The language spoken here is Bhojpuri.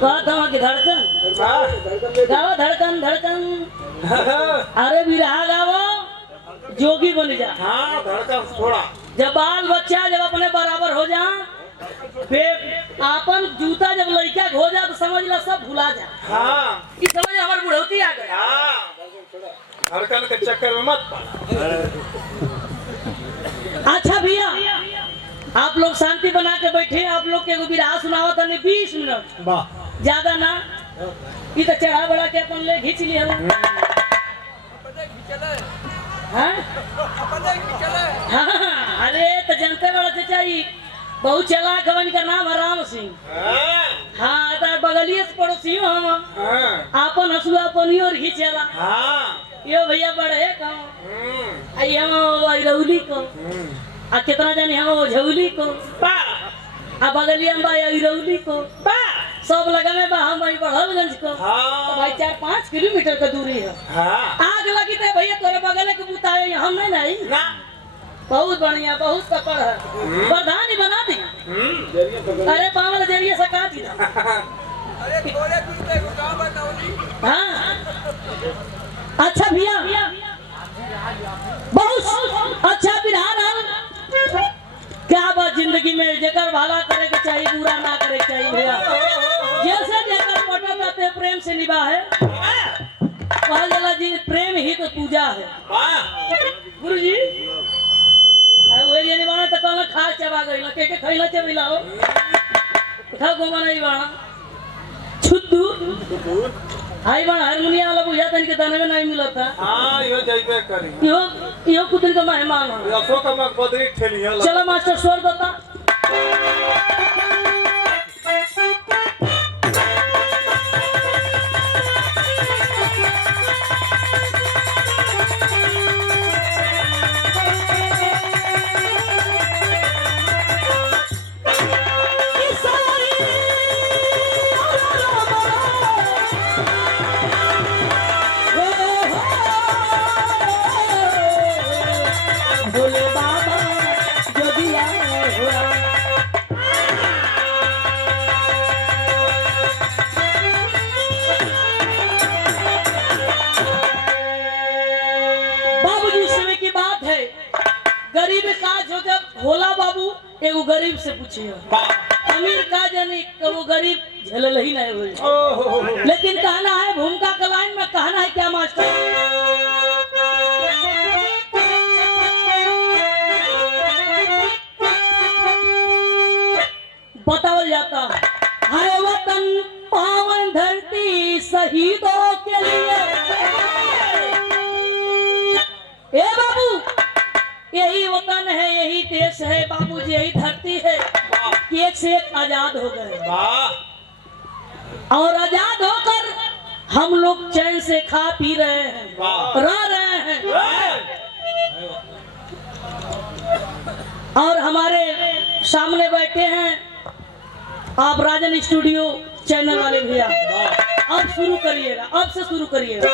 बात हवा की धड़कन गावा धड़कन धड़कन। अरे बिरहा गावो जोगी बन जा। हाँ धड़कन थोड़ा जब बाल बच्चा जब अपने बराबर हो जा आपन जूता जब लड़का हो जा तो समझ ला सब भुला जा। हाँ कि समझ हमार बुढ़ौती आ गई। हाँ धड़कन के चक्कर में मत पड़। अच्छा भैया आप लोग शांति बना के बैठे। आप लोग के बिरहा सुनावा था 20 मिनट ज्यादा ना। ये तो चढ़ा बड़ा के अपन ले खींच लिया। हाँ? हाँ, अरे तो जनते बड़ा चचाई बहुत चला खवन का नाम है राम सिंह। हाँ तो बगलिए से पड़ोसी हम आपन हसुआ अपनी और घिचेला। यो भैया बड़े कहो आई हम रौली को आ कितना जानी हम झौली को आ बगलिया में भाई रौली को सब लगा में हम भाई बढ़लगंज को। तो भाई 4-5 किलोमीटर का दूरी है। आग लगी थे भैया तोरे बगल के बुताए हम नहीं बहुत बढ़िया बहुत पकड़ है प्रधान ही बना दी। अरे बावल जरिए से काट दी। हाँ अच्छा भैया बहुत अच्छा बिरहा क्या बात जिंदगी में जेकर भला करे के चाहिए बुरा ना करे के चाहिए भैया। जैसे जेकर पटक आते प्रेम से निभा है कहा जाला जी प्रेम ही तो पूजा है। गुरु जी वो ये निभाना तो कहना खास चबा गई के खैला चबीला हो खा घुमा नहीं बाणा छुद्दू आई बाण हारमोनिया वाला बुझा तन के दाने में नहीं मिला था। हां यो जाइबे करी यो कुतन का मेहमान है अशोक का बदरी ठेली है। चलो मास्टर स्वर बता। भोला बाबू एगो गरीब से पूछिए अमीर का जानी वो गरीब झेलल ही नहीं हुई। लेकिन कहना है भूमिका का लाइन में कहना है क्या मास्टर बतावल जाता है वतन पावन धरती शहीदों के लिए। ए बाबू यही वतन है यही देश है बाबूजी यही धरती है कि एक से एक आजाद हो गए और आजाद होकर हम लोग चैन से खा पी रहे हैं रह रहे हैं। और हमारे सामने बैठे हैं आप राजन स्टूडियो चैनल वाले भैया। अब शुरू करिएगा अब से शुरू करिएगा।